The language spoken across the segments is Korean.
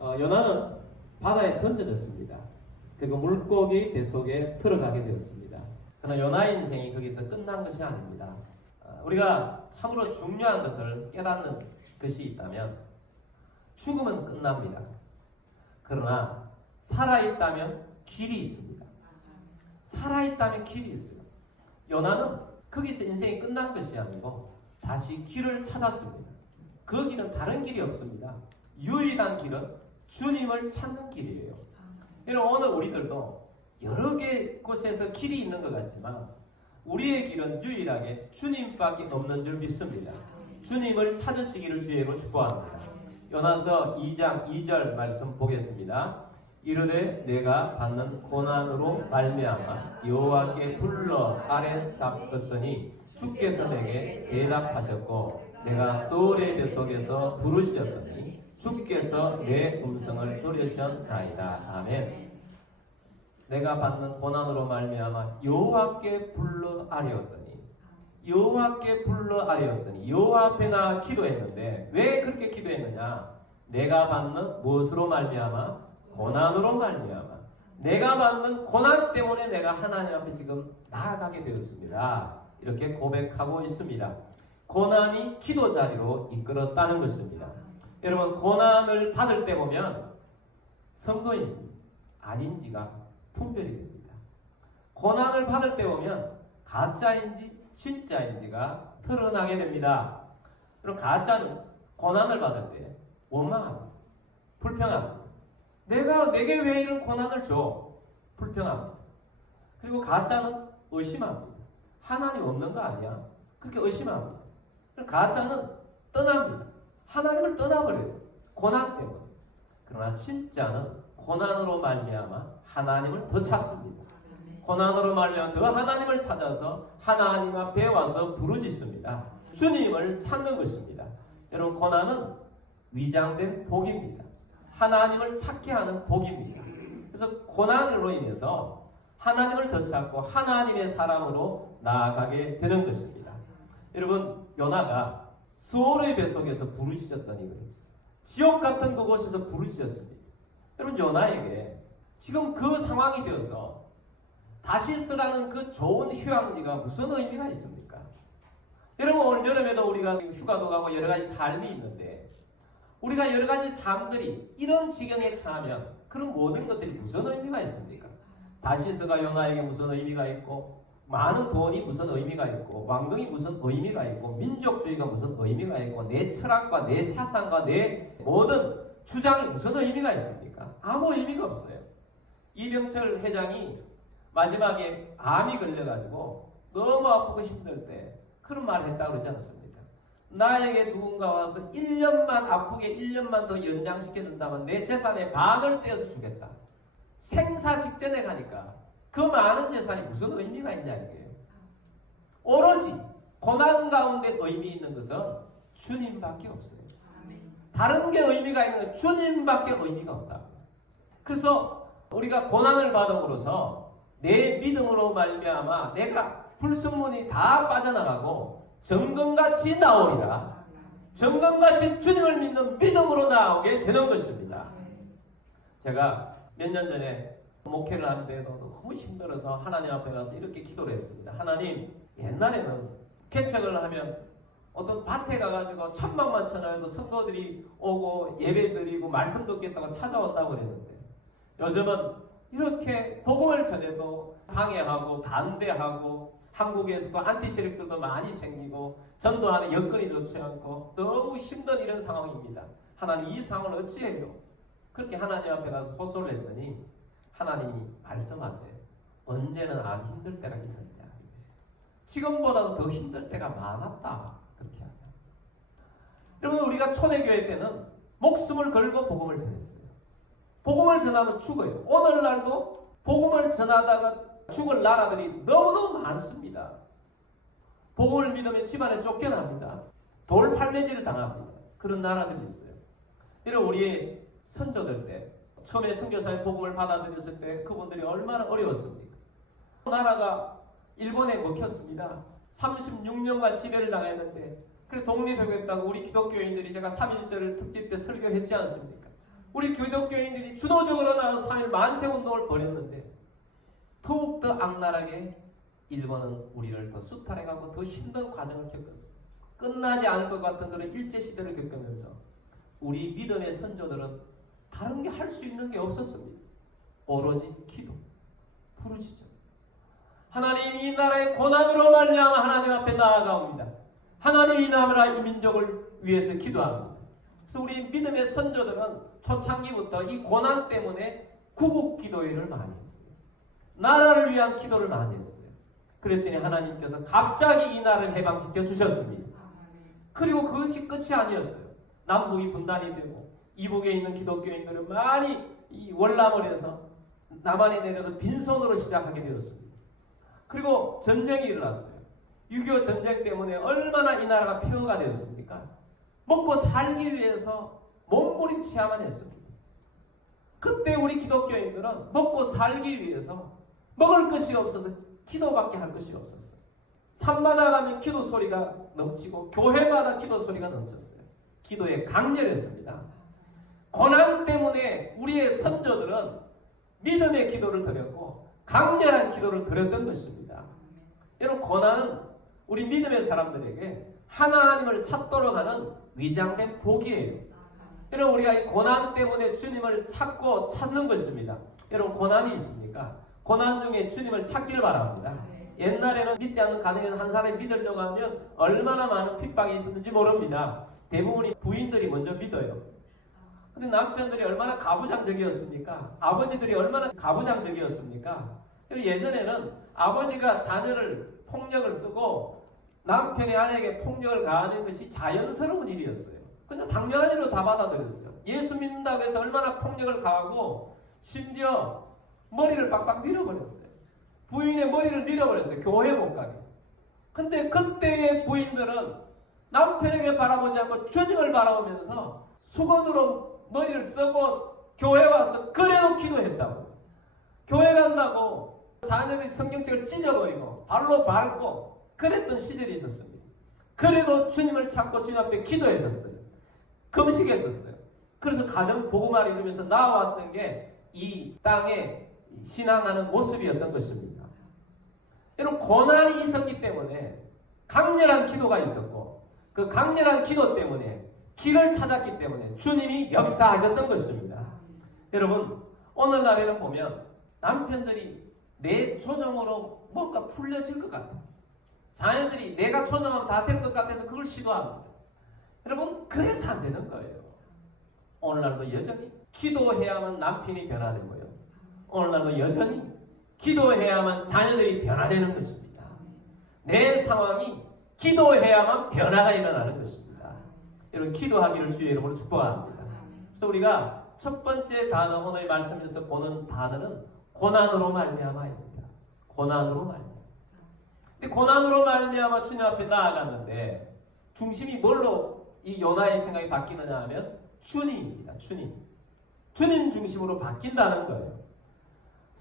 요나는 바다에 던져졌습니다. 그리고 물고기 뱃속에 들어가게 되었습니다. 그러나 요나의 인생이 거기서 끝난 것이 아닙니다. 우리가 참으로 중요한 것을 깨닫는 것이 있다면 죽음은 끝납니다. 그러나 살아있다면 길이 있습니다. 살아있다면 길이 있어요. 요나는 거기서 인생이 끝난 것이 아니고 다시 길을 찾았습니다. 그 길은 다른 길이 없습니다. 유일한 길은 주님을 찾는 길이에요. 여러분, 오늘 우리들도 여러 개 곳에서 길이 있는 것 같지만 우리의 길은 유일하게 주님밖에 없는 줄 믿습니다. 주님을 찾으시기를 주의로 축복합니다. 요나서 2장 2절 말씀 보겠습니다. 이르되 내가 받는 고난으로 말미암아 여호와께 불러 아래 싹었더니 주께서 내게 대답하셨고 내가 소울의 뱃속에서 부르셨더니 주께서 내 음성을 들으셨나이다. 아멘. 내가 받는 고난으로 말미암아 여호와께 불러 아뢰었더니 여호와께 불러 아뢰었더니 여호와 앞에 나 기도했는데 왜 그렇게 기도했느냐? 내가 받는 무엇으로 말미암아? 고난으로 말미암아. 내가 받는 고난 때문에 내가 하나님 앞에 지금 나아가게 되었습니다. 이렇게 고백하고 있습니다. 고난이 기도 자리로 이끌었다는 것입니다. 여러분, 고난을 받을 때 보면 성도인지 아닌지가 분별이 됩니다. 고난을 받을 때 보면 가짜인지 진짜인지가 드러나게 됩니다. 그럼 가짜는 고난을 받을 때 원망합니다. 불평합니다. 내게 왜 이런 고난을 줘? 불평합니다. 그리고 가짜는 의심합니다. 하나님 없는 거 아니야? 그렇게 의심합니다. 가짜는 떠납니다. 하나님을 떠나버려요. 고난 때문에. 그러나 진짜는 고난으로 말미암아 하나님을 더 찾습니다. 고난으로 말미암아 더 하나님을 찾아서 하나님 앞에 와서 부르짖습니다. 주님을 찾는 것입니다. 여러분, 고난은 위장된 복입니다. 하나님을 찾게 하는 복입니다. 그래서 고난으로 인해서 하나님을 더 찾고 하나님의 사람으로 나아가게 되는 것입니다. 여러분, 요나가 수월의 뱃속에서 부르짖었더니 그랬죠. 지옥 같은 그곳에서 부르짖었습니다. 여러분, 요나에게 지금 그 상황이 되어서 다시스라는 그 좋은 휴양지가 무슨 의미가 있습니까? 여러분, 올 여름에도 우리가 휴가도 가고 여러 가지 삶이 있는데 우리가 여러 가지 삶들이 이런 지경에 처하면 그런 모든 것들이 무슨 의미가 있습니까? 다시스가 요나에게 무슨 의미가 있고 많은 돈이 무슨 의미가 있고 왕궁이 무슨 의미가 있고 민족주의가 무슨 의미가 있고 내 철학과 내 사상과 내 모든 주장이 무슨 의미가 있습니까? 아무 의미가 없어요. 이병철 회장이 마지막에 암이 걸려가지고 너무 아프고 힘들 때 그런 말을 했다고 그러지 않았습니까? 나에게 누군가 와서 1년만 아프게 1년만 더 연장시켜준다면 내 재산의 반을 떼어서 주겠다. 생사 직전에 가니까 그 많은 재산이 무슨 의미가 있냐 이게요. 오로지 고난 가운데 의미 있는 것은 주님밖에 없어요. 다른 게 의미가 있는 건 주님밖에 의미가 없다. 그래서 우리가 고난을 받음으로써 내 믿음으로 말미암아 내가 불순물이 다 빠져나가고 정금같이 나오리라. 정금같이 주님을 믿는 믿음으로 나오게 되는 것입니다. 제가 몇 년 전에 목회를 하는데도 너무 힘들어서 하나님 앞에 가서 이렇게 기도를 했습니다. 하나님, 옛날에는 개척을 하면 어떤 밭에 가가지고 천막만 쳐놔도 성도들이 오고 예배 드리고 말씀 듣겠다고 찾아온다고 그랬는데 요즘은 이렇게 복음을 전해도 방해하고 반대하고 한국에서도 안티세력들도 많이 생기고 전도하는 여건이 좋지 않고 너무 힘든 이런 상황입니다. 하나님, 이 상황을 어찌해요? 그렇게 하나님 앞에 가서 호소를 했더니 하나님이 말씀하세요. 언제는 안 힘들 때가 있었냐. 지금보다도 더 힘들 때가 많았다. 그렇게 하면. 여러분, 우리가 초대교회 때는 목숨을 걸고 복음을 전했어요. 복음을 전하면 죽어요. 오늘날도 복음을 전하다가 죽을 나라들이 너무너무 많습니다. 복음을 믿으면 집안에 쫓겨납니다. 돌팔매질을 당합니다. 그런 나라들이 있어요. 여러분, 우리의 선조들 때 처음에 선교사의 복음을 받아들였을 때 그분들이 얼마나 어려웠습니까? 나라가 일본에 먹혔습니다. 36년간 지배를 당했는데 그래 독립하겠다고 우리 기독교인들이 제가 3.1절 특집 때 설교했지 않습니까? 우리 기독교인들이 주도적으로 나와서 3.1 만세운동을 벌였는데 더욱더 악랄하게 일본은 우리를 더 수탈해가고 더 힘든 과정을 겪었어요. 끝나지 않을 것 같은 그런 일제시대를 겪으면서 우리 믿음의 선조들은 다른 게 할 수 있는 게 없었습니다. 오로지 기도, 부르짖음. 하나님 이 나라의 고난으로 말미암아 하나님 앞에 나아가옵니다. 하나님 이 나라 이 민족을 위해서 기도합니다. 그래서 우리 믿음의 선조들은 초창기부터 이 고난 때문에 구국 기도회를 많이 했어요. 나라를 위한 기도를 많이 했어요. 그랬더니 하나님께서 갑자기 이 나라를 해방시켜 주셨습니다. 그리고 그것이 끝이 아니었어요. 남북이 분단이 되고 이북에 있는 기독교인들은 많이 이 월남을 해서 남한에 내려서 빈손으로 시작하게 되었습니다. 그리고 전쟁이 일어났어요. 6.25 전쟁 때문에 얼마나 이 나라가 폐허가 되었습니까? 먹고 살기 위해서 몸부림쳐야만 했습니다. 그때 우리 기독교인들은 먹고 살기 위해서 먹을 것이 없어서 기도밖에 할 것이 없었어요. 산마다 가면 기도 소리가 넘치고 교회마다 기도 소리가 넘쳤어요. 기도에 강렬했습니다. 고난 때문에 우리의 선조들은 믿음의 기도를 드렸고 강렬한 기도를 드렸던 것입니다. 여러분, 고난은 우리 믿음의 사람들에게 하나님을 찾도록 하는 위장된 복이에요. 여러분, 우리가 이 고난 때문에 주님을 찾고 찾는 것입니다. 여러분, 고난이 있습니까? 고난 중에 주님을 찾기를 바랍니다. 옛날에는 믿지 않는 가정에서 한 사람이 믿으려고 하면 얼마나 많은 핍박이 있었는지 모릅니다. 대부분이 부인들이 먼저 믿어요. 근데 남편들이 얼마나 가부장적이었습니까? 아버지들이 얼마나 가부장적이었습니까? 예전에는 아버지가 자녀를 폭력을 쓰고 남편이 아내에게 폭력을 가하는 것이 자연스러운 일이었어요. 그냥 당연한 일로 다 받아들였어요. 예수 믿는다고 해서 얼마나 폭력을 가하고 심지어 머리를 빡빡 밀어버렸어요. 부인의 머리를 밀어버렸어요. 교회 못 가게. 근데 그때의 부인들은 남편에게 바라보지 않고 주님을 바라보면서 수건으로 머리를 쓰고 교회 와서 그래도 기도했다고. 교회 간다고 자녀의 성경책을 찢어버리고 발로 밟고 그랬던 시절이 있었습니다. 그래도 주님을 찾고 주님 앞에 기도했었어요. 금식했었어요. 그래서 가정 복음화를 이루면서 나와왔던 게 이 땅에 신앙하는 모습이었던 것입니다. 여러분, 고난이 있었기 때문에 강렬한 기도가 있었고 그 강렬한 기도 때문에 길을 찾았기 때문에 주님이 역사하셨던 것입니다. 여러분, 오늘날에는 보면 남편들이 내 조정으로 뭔가 풀려질 것 같아요. 자녀들이 내가 조정하면 다 될 것 같아서 그걸 시도합니다. 여러분, 그래서 안 되는 거예요. 오늘날도 여전히 기도해야만 남편이 변화되고요. 오늘날도 여전히 기도해야만 자녀들이 변화되는 것입니다. 내 상황이 기도해야만 변화가 일어나는 것입니다. 여러분, 기도하기를 주의 이름으로 축복합니다. 그래서 우리가 첫 번째 단어, 오늘 말씀에서 보는 단어는 고난으로 말미암아입니다. 고난으로 말미암아. 근데 고난으로 말미암아 주님 앞에 나아갔는데 중심이 뭘로 이 요나의 생각이 바뀌느냐 하면 주님입니다. 주님 중심으로 바뀐다는 거예요.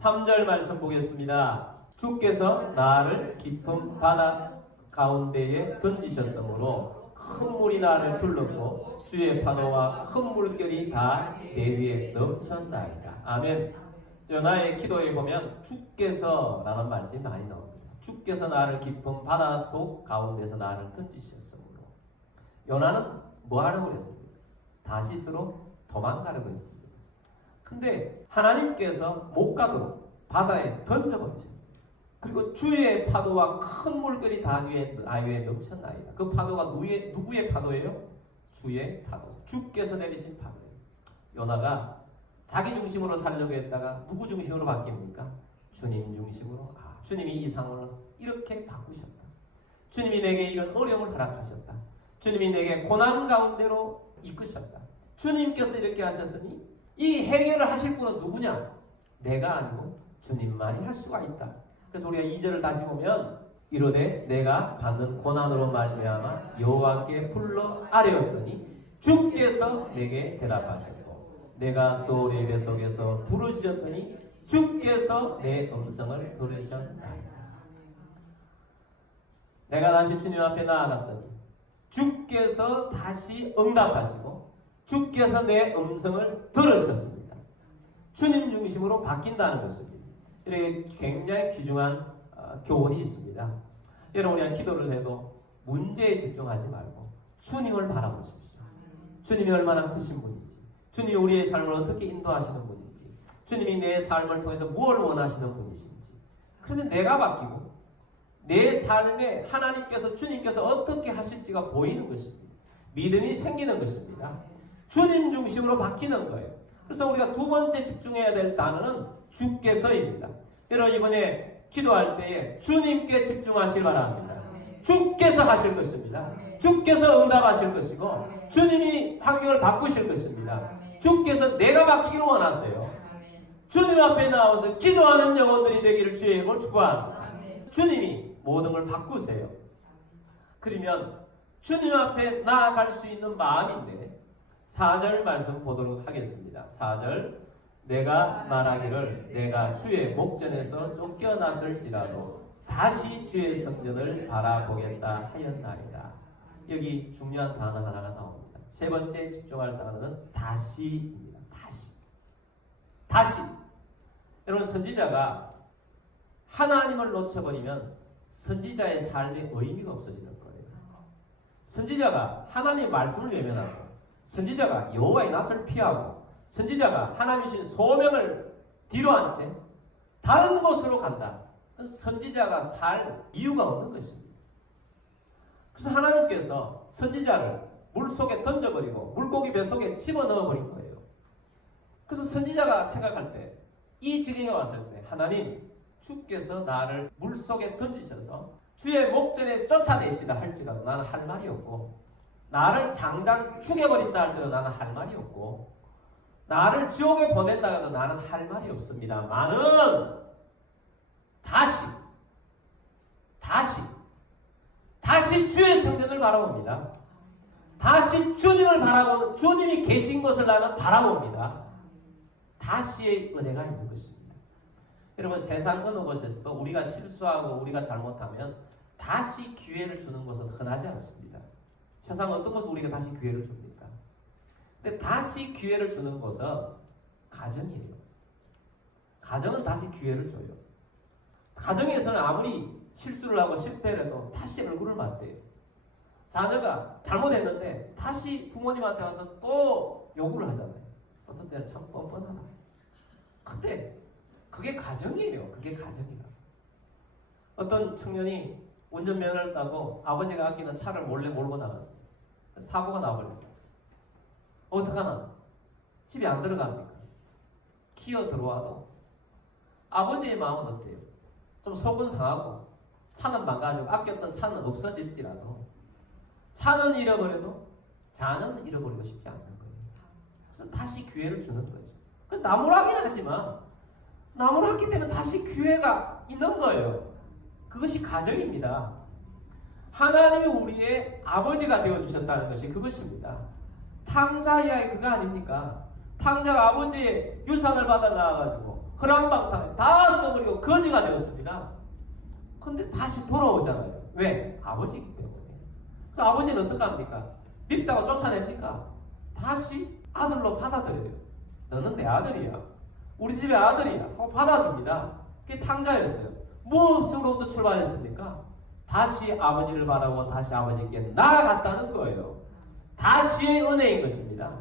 3절 말씀 보겠습니다. 주께서 나를 깊은 바다 가운데에 던지셨으므로 큰 물이 나를 둘렀고 주의 파도와 큰 물결이 다 내 위에 넘쳤나이다. 아멘. 요나의 기도에 보면 주께서 라는 말씀이 많이 나옵니다. 주께서 나를 깊은 바다 속 가운데서 나를 던지셨으므로. 요나는 뭐 하려고 그랬습니까? 다시스로 도망가려고 했습니다. 근데 하나님께서 못 가도록 바다에 던져버리셨어요. 그리고 주의 파도와 큰 물결이 다 위에 넘쳤나이다. 그 파도가 누구의 파도예요? 주의 파도. 주께서 내리신 파도예요. 요나가 자기 중심으로 살려고 했다가 누구 중심으로 바뀝니까? 주님 중심으로. 주님이 이 상황을 이렇게 바꾸셨다. 주님이 내게 이런 어려움을 허락하셨다. 주님이 내게 고난 가운데로 이끄셨다. 주님께서 이렇게 하셨으니 이 해결을 하실 분은 누구냐? 내가 아니고 주님만이 할 수가 있다. 그래서 우리가 2절을 다시 보면 이르되 내가 받는 고난으로 말미암아 여호와께 불러 아뢰었더니 주께서 내게 대답하셨고 내가 소울의 뱃속에서 부르짖었더니 주께서 내 음성을 들으셨나이다. 내가 다시 주님 앞에 나아갔더니 주께서 다시 응답하시고 주께서 내 음성을 들으셨습니다. 주님 중심으로 바뀐다는 것입니다. 이렇게 굉장히 귀중한 교훈이 있습니다. 여러분, 우리가 기도를 해도 문제에 집중하지 말고 주님을 바라보십시오. 주님이 얼마나 크신 분인지, 주님이 우리의 삶을 어떻게 인도하시는 분인지, 주님이 내 삶을 통해서 무엇을 원하시는 분이신지, 그러면 내가 바뀌고 내 삶에 하나님께서, 주님께서 어떻게 하실지가 보이는 것입니다. 믿음이 생기는 것입니다. 주님 중심으로 바뀌는 거예요. 그래서 우리가 두 번째 집중해야 될 단어는 주께서입니다. 여러분, 이번에 기도할 때에 주님께 집중하시기 바랍니다. 주께서 하실 것입니다. 주께서 응답하실 것이고 주님이 환경을 바꾸실 것입니다. 주께서 내가 바뀌기를 원하세요. 주님 앞에 나와서 기도하는 영혼들이 되기를 주의 이름으로 축복합니다. 주님이 모든 걸 바꾸세요. 그러면 주님 앞에 나아갈 수 있는 마음인데 4절 말씀 보도록 하겠습니다. 4절, 내가 말하기를 내가 주의 목전에서 쫓겨났을지라도 다시 주의 성전을 바라보겠다 하였나이다. 여기 중요한 단어 하나가 나옵니다. 세 번째 집중할 단어는 다시입니다. 다시. 여러분, 선지자가 하나님을 놓쳐버리면 선지자의 삶에 의미가 없어지는 거예요. 선지자가 하나님의 말씀을 외면하고, 선지자가 여호와의 낯을 피하고, 선지자가 하나님이신 소명을 뒤로 한 채 다른 곳으로 간다. 선지자가 살 이유가 없는 것입니다. 그래서 하나님께서 선지자를 물속에 던져버리고 물고기 뱃속에 집어넣어버린 거예요. 그래서 선지자가 생각할 때, 이 지경에 왔을 때, 하나님, 주께서 나를 물속에 던지셔서 주의 목전에 쫓아내시다 할지라도 나는 할 말이 없고, 나를 장당 죽여버린다 할지라도 나는 할 말이 없고, 나를 지옥에 보낸다 해도 나는 할 말이 없습니다만은 다시 주의 성전을 바라봅니다. 다시 주님을 바라보는, 주님이 계신 것을 나는 바라봅니다. 다시의 은혜가 있는 것입니다. 여러분, 세상 어느 곳에서도 우리가 실수하고 우리가 잘못하면 다시 기회를 주는 것은 흔하지 않습니다. 세상 어떤 것을 우리가 다시 기회를 줍니까? 근데 다시 기회를 주는 것은 가정이에요. 가정은 다시 기회를 줘요. 가정에서는 아무리 실수를 하고 실패를 해도 다시 얼굴을 맞대요. 자녀가 잘못했는데 다시 부모님한테 와서 또 요구를 하잖아요. 어떤 때는 참 뻔뻔하다. 근데 그게 가정이에요. 그게 가정이다. 어떤 청년이 운전면허를 따고 아버지가 아끼는 차를 몰래 몰고 나갔어요. 사고가 나버렸어요. 어떡하나? 집에 안 들어갑니까? 기어 들어와도 아버지의 마음은 어때요? 좀 속은 상하고 차는 망가지고 아꼈던 차는 없어질지라도 차는 잃어버려도 자는 잃어버리고 싶지 않는 거예요. 그래서 다시 기회를 주는 거죠. 나무라긴 하지만 나무랐기 때문에 다시 기회가 있는 거예요. 그것이 가정입니다. 하나님이 우리의 아버지가 되어주셨다는 것이 그것입니다. 탕자 이야기 그거 아닙니까? 탕자가 아버지의 유산을 받아 나와가지고 허랑방탕에 다 써버리고 거지가 되었습니다. 근데 다시 돌아오잖아요. 왜? 아버지이기 때문에. 그래서 아버지는 어떻게 합니까? 밉다고 쫓아냅니까? 다시 아들로 받아들여요. 너는 내 아들이야. 우리 집의 아들이야. 하고 받아줍니다. 그게 탕자였어요. 무엇으로부터 출발했습니까? 다시 아버지를 바라고 다시 아버지께 나아갔다는 거예요. 다시의 은혜인 것입니다.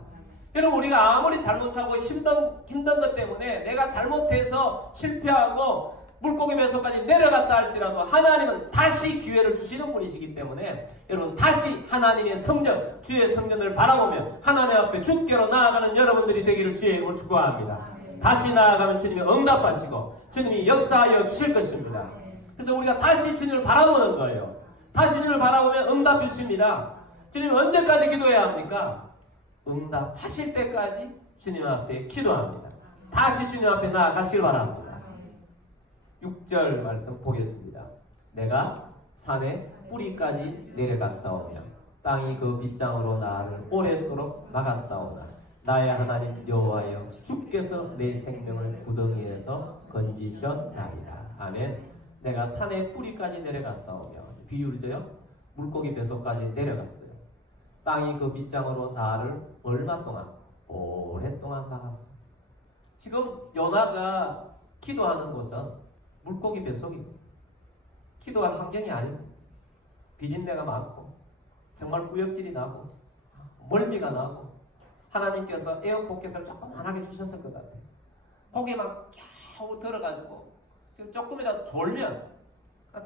여러분, 우리가 아무리 잘못하고 힘든 것 때문에 내가 잘못해서 실패하고 물고기 뱃속까지 내려갔다 할지라도 하나님은 다시 기회를 주시는 분이시기 때문에 여러분, 다시 하나님의 성전, 주의 성전을 바라보며 하나님 앞에 주께로 나아가는 여러분들이 되기를 주의 이름으로 축복합니다. 다시 나아가면 주님이 응답하시고 주님이 역사하여 주실 것입니다. 그래서 우리가 다시 주님을 바라보는 거예요. 다시 주님을 바라보면 응답 주십니다. 주님 언제까지 기도해야 합니까? 응답하실 때까지 주님 앞에 기도합니다. 다시 주님 앞에 나아가시길 바랍니다. 6절 말씀 보겠습니다. 내가 산의 뿌리까지 내려갔사오며 땅이 그 빗장으로 나를 오랫도록 막았사오나 나의 하나님 여호와여 주께서 내 생명을 구덩이에서 건지셨나이다. 아멘. 내가 산의 뿌리까지 내려갔사오며, 비유르죠요. 물고기 뱃속까지 내려갔어요. 땅이 그 빗장으로 나를 얼마 동안? 오랫동안 막았어. 지금 요나가 기도하는 곳은 물고기 뱃속입니다. 기도할 환경이 아닙니다. 비린내가 많고 정말 구역질이 나고 멀미가 나고 하나님께서 에어포켓을 조그만하게 주셨을 것 같아요. 고개만 겨우 들어가지고 지금 조금이라도 졸면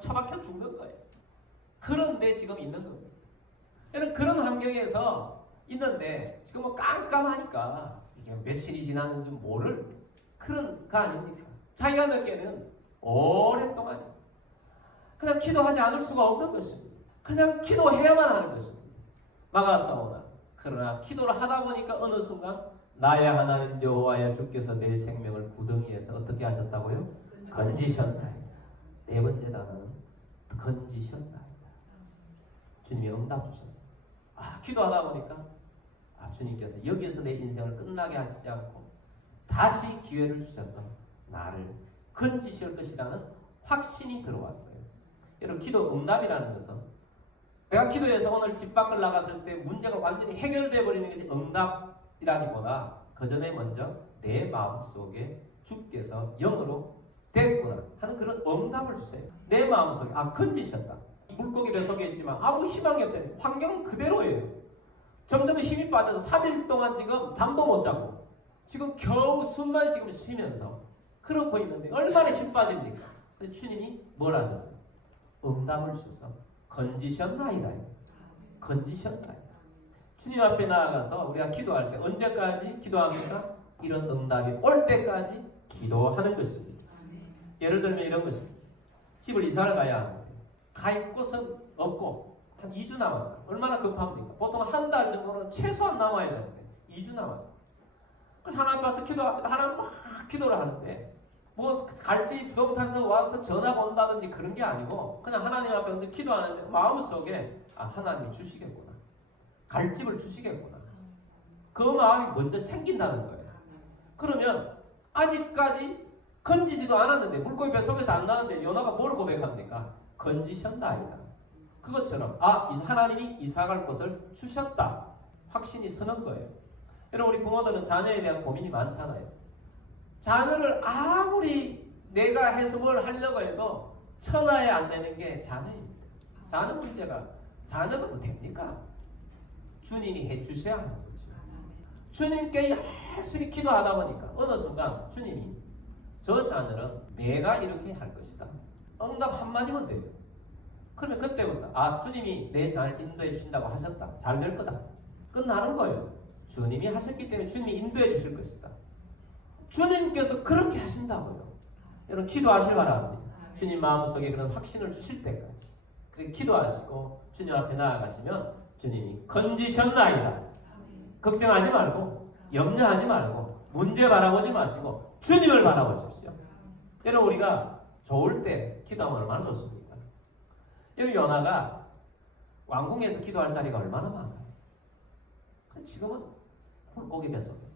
처박혀 죽는 거예요. 그런데 지금 있는 겁니다. 여러분 그런 환경에서 있는데 지금 뭐 깜깜하니까 이게 며칠이 지났는지 모를 그런 거 아닙니까? 자기가 느끼는 오랫동안 그냥 기도하지 않을 수가 없는 것입니다. 그냥 기도해야만 하는 것입니다. 막았사오나 그러나 기도를 하다 보니까 어느 순간 나의 하나님 여호와여 주께서 내 생명을 구덩이에서 어떻게 하셨다고요? 건지셨나이다. 네 번째 단어는 건지셨나이다. 주님이 응답 주셨어요. 기도하다 보니까 주님께서 여기에서 내 인생을 끝나게 하시지 않고 다시 기회를 주셔서 나를 건지실 것이라는 확신이 들어왔어요. 여러분 기도 응답이라는 것은 내가 기도해서 오늘 집 밖을 나갔을 때 문제가 완전히 해결되어 버리는 것이 응답이라기보다 그 전에 먼저 내 마음속에 주께서 영으로 됐구나 하는 그런 응답을 주세요. 내 마음속에 건지셨다. 물고기 뱃속에 있지만 아무 희망이 없잖아요. 환경은 그대로예요. 점점 힘이 빠져서 3일 동안 지금 잠도 못 자고 지금 겨우 숨만 지금 쉬면서 그러고 있는데 얼마나 힘 빠집니까? 그래서 주님이 뭘 하셨어요? 응답을 주셔서 건지셨나이다. 건지셨나이다. 주님 앞에 나아가서 우리가 기도할 때 언제까지 기도합니까? 이런 응답이 올 때까지 기도하는 것입니다. 예를 들면 이런 것입니다. 집을 이사를 가야 하는데 갈 곳은 없고 한 2주 남았다. 얼마나 급합니까? 보통 한 달 정도는 최소한 남아야 되는데 2주 남았다. 그럼 하나님 앞에서 기도합니다. 하나님 막 기도를 하는데 뭐 갈지 부동산에서 와서 전화가 온다든지 그런 게 아니고 그냥 하나님 앞에 기도하는데 마음속에 하나님이 주시겠구나. 갈 집을 주시겠구나. 그 마음이 먼저 생긴다는 거예요. 그러면 아직까지 건지지도 않았는데 물고기 뱃속에서 안 나왔는데 요나가 뭘 고백합니까? 건지셨나이다. 그것처럼 하나님이 이사갈 곳을 주셨다. 확신이 서는 거예요. 여러분 우리 부모들은 자녀에 대한 고민이 많잖아요. 자녀를 아무리 내가 해서 뭘 하려고 해도 천하에 안 되는 게 자녀입니다. 자녀 문제가 자녀가 뭐 됩니까? 주님이 해주셔야 하는 거죠. 주님께 열심히 기도하다 보니까 어느 순간 주님이 저 자녀는 내가 이렇게 할 것이다. 응답 한마디면 돼요. 그러면 그때부터 주님이 내 자녀를 인도해 주신다고 하셨다. 잘 될 거다. 끝나는 거예요. 주님이 하셨기 때문에 주님이 인도해 주실 것이다. 주님께서 그렇게 하신다고요. 여러분 기도하실 바랍니다. 주님 마음속에 그런 확신을 주실 때까지. 그렇게 기도하시고 주님 앞에 나아가시면 주님이 건지셨나이다. 걱정하지 말고 염려하지 말고 문제 바라보지 마시고 주님을 바라보십시오. 여러분 우리가 좋을 때 기도하면 얼마나 좋습니까? 여러분 요나가 왕궁에서 기도할 자리가 얼마나 많아요. 지금은 물고기 뱃속에서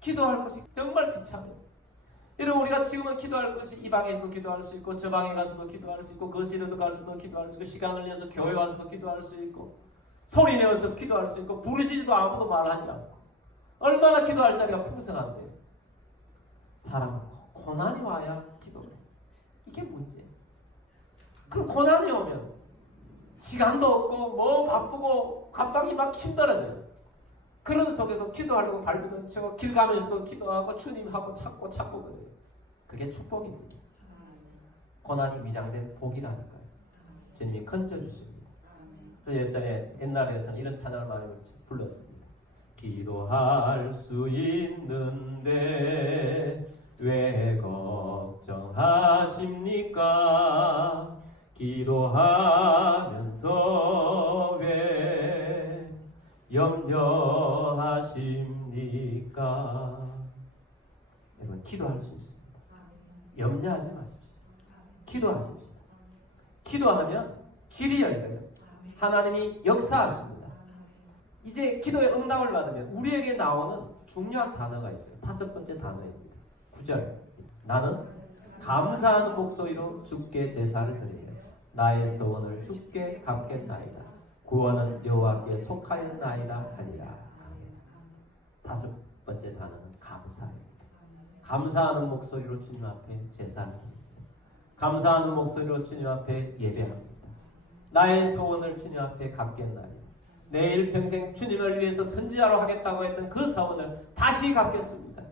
기도할 것이 정말 비참해요. 여러분 우리가 지금은 기도할 것이 이 방에서도 기도할 수 있고 저 방에 가서도 기도할 수 있고 거실에도 가서도 기도할 수 있고 시간을 내서 교회 와서도 기도할 수 있고 소리 내어서 기도할 수 있고 부르짖어도 아무도 말하지 않고 얼마나 기도할 자리가 풍성한데 사람은 고난이 와야 기도해. 이게 문제예요. 그럼 고난이 오면 시간도 없고 뭐 바쁘고 갑자기 막 힘들어져요. 그런 속에도 기도하려고 발버둥 치고 길 가면서도 기도하고 주님하고 찾고 그래요. 그게 축복입니다. 고난이 위장된 복이라니까요. 주님이 건져주십니다. 옛날에서는 이런 찬양을 많이 불렀습니다. 기도할 수 있는데 왜 걱정하십니까? 기도하면서 왜 염려하십니까? 여러분 기도할 수 있습니다. 염려하지 마십시오. 기도하십시오. 기도하면 길이 열려요. 하나님이 역사하십니다. 이제 기도의 응답을 받으면 우리에게 나오는 중요한 단어가 있어요. 5번째 단어입니다. 9절. 나는 감사하는 목소리로 주께 제사를 드리며 나의 소원을 주께 갚겠나이다. 구원은 여호와께 속하였나이다 하니라. 다섯 번째 단어는 감사입니다. 감사하는 목소리로 주님 앞에 제사합니다. 감사하는 목소리로 주님 앞에 예배합니다. 나의 소원을 주님 앞에 갚겠나니 내일 평생 주님을 위해서 선지자로 하겠다고 했던 그 소원을 다시 갚겠습니다.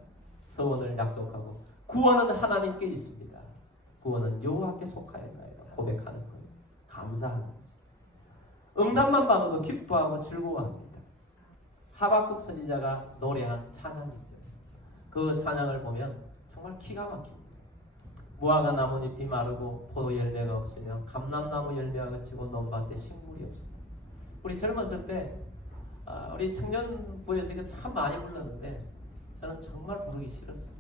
소원을 약속하고 구원은 하나님께 있습니다. 구원은 여호와께 속하였나이다 고백하는 거예요. 감사하는 거죠. 응답만 받아도 기뻐하고 즐거워합니다. 하박국 선지자가 노래한 찬양이 있어요. 그 찬양을 보면 정말 기가 막힙니다. 무화과 나뭇잎이 마르고 포도 열매가 없으며 감람나무 열매가 그치고 논밭에 식물이 없습니다. 우리 젊었을 때 우리 청년부에서 이거 참 많이 불렀는데 저는 정말 부르기 싫었습니다.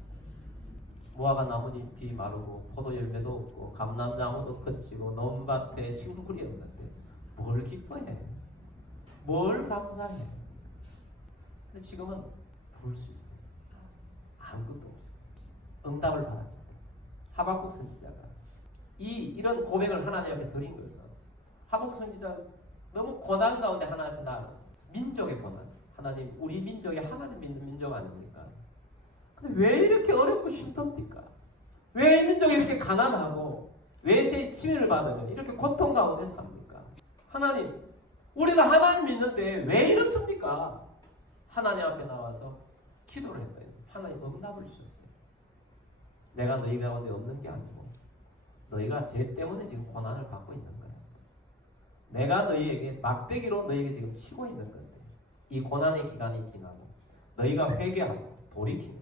무화과 나뭇잎이 마르고 포도 열매도 없고 감람나무도 그치고 논밭에 식물이 없는데 뭘 기뻐해? 뭘 감사해? 근데 지금은 부를 수 있어요. 아무것도 없어요. 응답을 받았다. 하박국 선지자가 이런 고백을 하나님 앞에 드린 것은 하박국 선지자 너무 고난 가운데 하나님 앞에 나아갔어요. 민족의 고난. 하나님, 우리 민족이 하나님 믿는 민족 아닙니까? 근데 왜 이렇게 어렵고 힘듭니까? 왜 민족이 이렇게 가난하고 외세의 침해를 받으면 이렇게 고통 가운데 삽니까? 하나님, 우리가 하나님 믿는데 왜 이렇습니까? 하나님 앞에 나와서 기도를 했더니 하나님 응답을 주셨어요. 내가 너희 가운데 없는 게 아니고 너희가 죄 때문에 지금 고난을 받고 있는 거야. 내가 너희에게 막대기로 너희에게 지금 치고 있는 건데 이 고난의 기간이 지나고 너희가 회개하고 돌이키면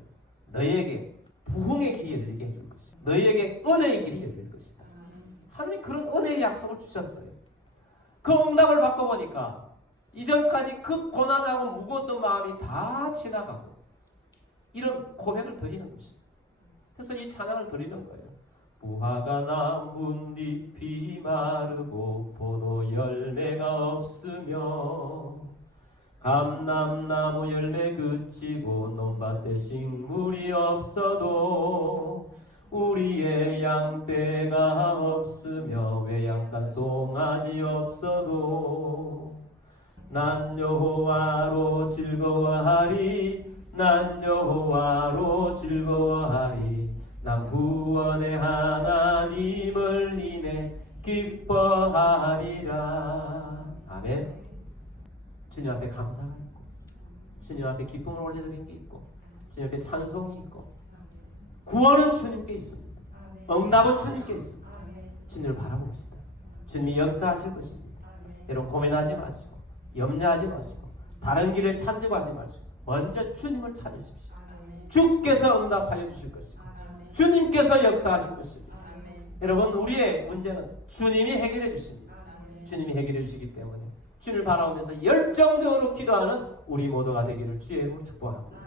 너희에게 부흥의 길이 열리게 해줄 것이다. 너희에게 은혜의 길이 열릴 것이다. 하나님이 그런 은혜의 약속을 주셨어요. 그 응답을 받고 보니까 이전까지 그 고난하고 무거웠던 마음이 다 지나가고 이런 고백을 드리는 것입니다. 그래서 이 찬양을 드리는 거예요. 무화과 나뭇잎이 마르고 포도 열매가 없으며 감람나무 열매 그치고 논밭에 식물이 없어도 우리의 양떼가 없으며 외양간 송아지 없어도 난 여호와로 즐거워하리 난 여호와로 즐거워하리 난 구원의 하나님을 인해 기뻐하리라. 아멘. 주님 앞에 감사가 있고 주님 앞에 기쁨을 올려드린 게 있고 주님 앞에 찬송이 있고 구원은 주님께 있습니다. 응답은 주님께 있습니다. 주님을 바라봅시다. 주님이 역사하실 것입니다. 여러분 고민하지 마시고 염려하지 마시고 다른 길을 찾으려고 하지 마시고 먼저 주님을 찾으십시오. 주께서 응답하여 주실 것입니다. 주님께서 역사하실 것입니다. 여러분 우리의 문제는 주님이 해결해 주십니다. 주님이 해결해 주시기 때문에 주님을 바라보면서 열정적으로 기도하는 우리 모두가 되기를 주의 이름으로 축복합니다.